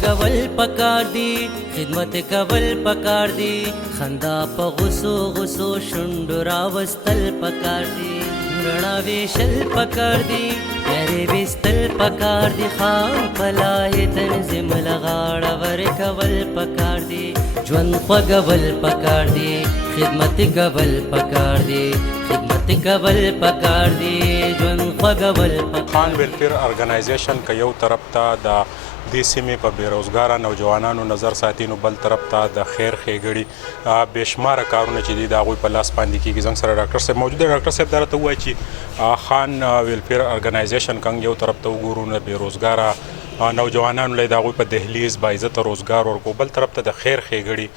خوږول پکار دي خدمت کول پکار دي خندا په غوسو غوسو شونډو راوستل پکار دي رڼا ویشل پکار دي پیارې ویستل پکار دي خام پلای تنظیم لغاړه ورکول پکار دي ژوند خوږول پکار دي خدمت کول پکار دي خدمت کول پکار دي ژوند خوږول خان ویلفیر ارګنایزیشن که یو طرف ته د دې سیمې په بېروزګاره نوجوانانو نظر ساتي نو بل طرف ته د خیر ښېګړي بېشماره کارونه چې دي د هغوی په لاس باندې کېږي زموږ سره ډاکټر صاحب موجود دی ډاکټر صاحب دا راته ووایي چې خان ویلفیر ارګنایزیشن که یو طرف ته وګورو نو بېروزګاره نوجوانانو له د هغوی په دهلیز باعزته روزګار ورکو بل طرف ته د خیر ښېګړي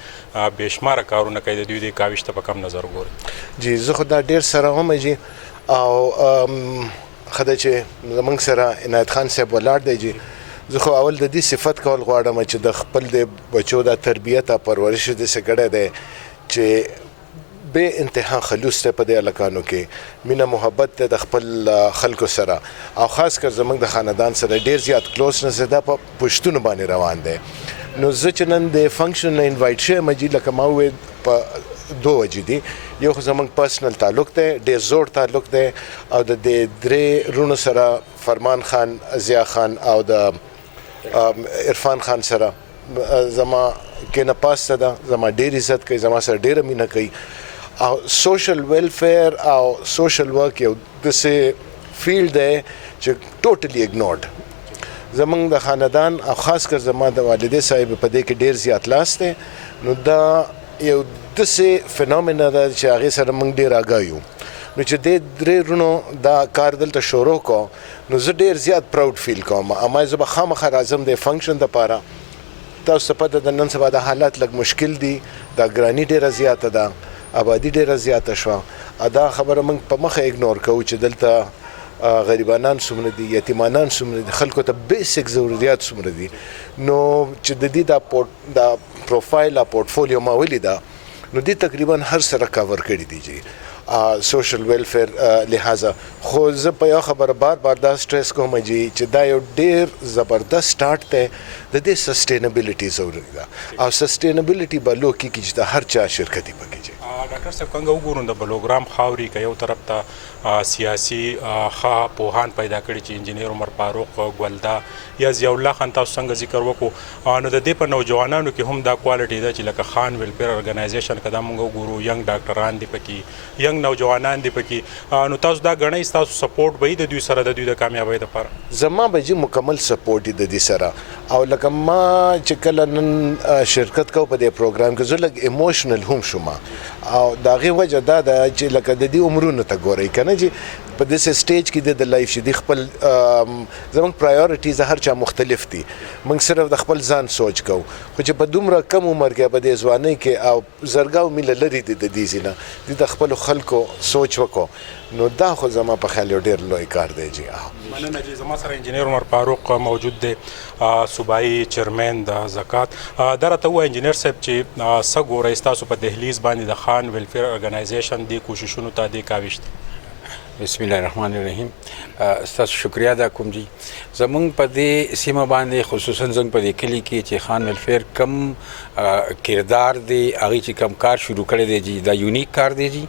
بېشماره کارونه کوي د دوی د کاوش ته په کم نظر ګوري جی زه خو دا ډېر سره هم جي او ښه ده چې زموږ سره عنایت خان صاحب ولاړ دی جي زه خو اول د دې صفت کول غواړم چې د خپل د بچو د تربیت او پرورش داسې کړی دی چې بې انتها خلوص دی په دې هلکانو کې مینه محبت دی د خپل خلکو سره او خاص کر زموږ د خاندان سره ډېر زیات کلوزنس دی دا په پوښتنو باندې روان دی نو زه چې نن د فنکشن نه انوایټ شویم جي لکه ما وویل په دوه وجې دي یو خو زموږ پرسنل تعلق دی ډېر زوړ تعلق دی او د دې درې رونو سره فرمان خان ضیا خان او د عرفان خان سره زما کینه پاسته ده زما ډېر عزت کوي زما سره ډېره مینه کوي او سوشل ویلفیر او سوشل ورک یو داسې فیلډ دی چې ټوټلی اګنورډ زموږ د خاندان او خاص کر زما د والدې صاحب په دې کې ډېر زیات لاس دی نو دا یو داسې فنومنا ده چې هغې سره موږ ډېر آګاه یو نو چې دې درې رونو دا کار دلته شروع کو نو زه ډېر زیات پراود فیل کوم اما زه به خامخا راځم د فنکشن دپاره تاسو ته پته د نن سبا د حالات لږ مشکل دي دا ګراني ډېره زیاته ده آبادي ډېره زیاته شوه دا خبره موږ په مخه اګنور کوو چې دلته غریبانان څومره دي یتیمانان څومره دي خلکو ته بیسک ضرورت څومره دي نو چې د دې دا پروفایل او پورټفولیو ما ولیده نو دې تقریبا هر سره کاور کړي دي جی سوشل ویلفیر لحاظه خو زه په یو خبره بار دا سټریس کوم جی چې دا یو ډېر زبردست سټارټ دی د دې سسټینبیلیټي ضروري ده او سسټینبیلیټي به لو کېږي چې د هر چا شرکتي پکې جی ډاکټر صاحب څنګه وګورو د بلوګرام خاوري که یو طرف ته سیاسي ښه پوهان پیدا کړي چې انجینیر عمر فاروق ګلدا یا ضیاء الله خان تاسو څنګه ذکر وکړو نو د دې په نوجوانانو کې هم دا کوالټي ده چې لکه خان ویلفیر ارګنایزیشن که دا موږ وګورو ینګ ډاکټران دي پکې ینګ نوجوانان دي پکې نو تاسو دا ګڼئ ستاسو سپورټ به د دوی سره د دوی د کامیابۍ دپاره زما به جي مکمل سپورټ دی د دې سره او لکه ما چې کله نن شرکت کوم په دې پروګرام کې زه لږ ایموشنل هم شوم او د هغې وجه دا ده چې لکه د دې عمرونو ته ګورئ که نه چې په داسې سټیج کې د لایف چې د خپل زموږ پرایورټیز هر چا مختلف دي موږ صرف د خپل ځان سوچ کوو خو چې په دومره کم عمر کې په دې ځوانۍ کې او زرګاو میله لرې دي د دې ځای نه د خپلو خلکو سوچ وکړو نو دا خو زما په خیال یو ډېر لوی کار دی جی مننه جی زما سره انجینیر عمر فاروق موجود دی صوبایي چیرمین د زکات دا راته ووایه انجینیر صاحب چې څه ګورئ ستاسو په دهلیز باندې د خان ویلفیر ارګنایزیشن دې کوششونو ته دې کاوش دی بسم الله الرحمن الرحیم ستاسو شکریه ادا کوم جی زمونږ په دې سیمه باندې خصوصا زمونږ په دې کلي کې چې خان ویلفیر کم کردار دی هغې چې کم کار شروع کړی دی جی دا یونیک کار دی جی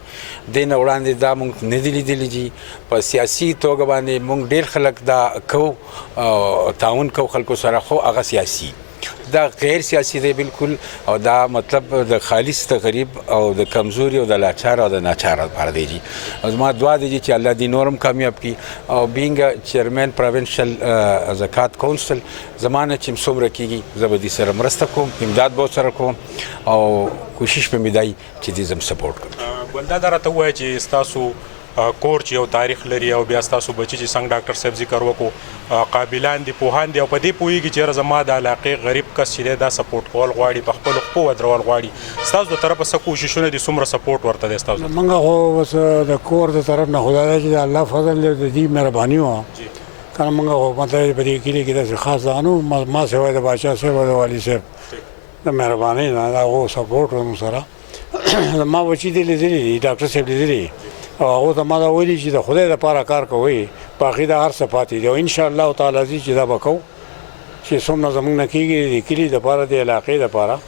دې نه وړاندې دا مونږ نه دي لیدلی جی په سیاسي توګه باندې مونږ ډېر خلک دا کوو تعاون کوو خلکو سره خو هغه سیاسي دا غیر سیاسي دی بالکل او دا مطلب د خالص د غریب او د کمزوري او د لاچار او د ناچار لپاره دی جی زما دعا دی چې الله دې نورم کامیاب کړي او بینګ چیرمین پروینشل زکات کونسل زمانه چې څومره کېږي زه به دې سره مرسته کوم امداد به ورسره کوم او کوشش به مې دی چې دې زه سپورټ کړم ګلدا دا راته ووایه چې ستاسو کور چې یو تاریخ لري او بیا ستاسو بچي چې څنګه ډاکټر صاحب ذکر وکړو قابلان دي پوهان دي او په دې پوهېږي چې یاره زما د علاقې غریب کس چې دی دا سپورټ کول غواړي په خپلو پښو ودرول غواړي ستاسو د طرفه څه کوششونه دي څومره سپورټ ورته دی ستاسو موږ خو بس د کور د طرف نه خدا دی چې د الله فضل دی د دې مهرباني وه که نه موږ خو مطلب په دې کلي کې داسې خاص ځانو ما سوی د باچا صاحب او د والي صاحب د مهربانۍ نه د هغو سپورټ زموږ سره ما بچي دې لیدلي دي ډاکټر صاحب لیدلي او هغو ته ما دا ویلي چې د خدای لپاره کار کوئ باقي دا هر څه پاتې دي او انشاءالله تعالی چې دا به کوو چې څومره زمونږ نه کېږي د کلي دپاره د علاقې دپاره.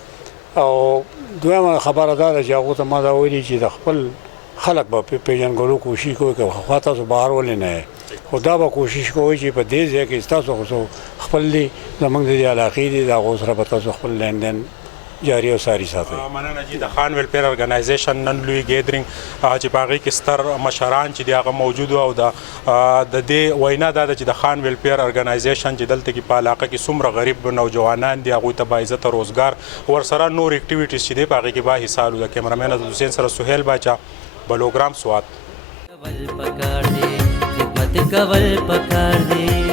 او دویمه خبره دا ده چې هغو ته ما دا ویلي چې د خپل خلک به پېژنګلو کوشش کوئ که خوا تاسو بهر ولې نه یې، خو دا به کوشش کوئ چې په دې ځای کې ستاسو خو خپل دي زمونږ د دې علاقې دي د هغو سره به تاسو خپل لیندین جاری او ساری ساتي. مننه جی. د خان ویلفیر ارګنایزیشن نن لوی ګیدرینګ چې په هغې کې ستر مشران چې دي هغه موجود او د دې وینا دا ده چې د خان ویلفیر ارګنایزیشن چې دلته کې په علاقه کې څومره غریب نوجوانان دي هغوی ته باعزته روزګار ورسره نور اکټیویټیز چې دی په هغې کې با حصه لرو. د کیمرامین حسین سره سهیل باچا، بلوګرام، سوات. خدمت کول پکار دی.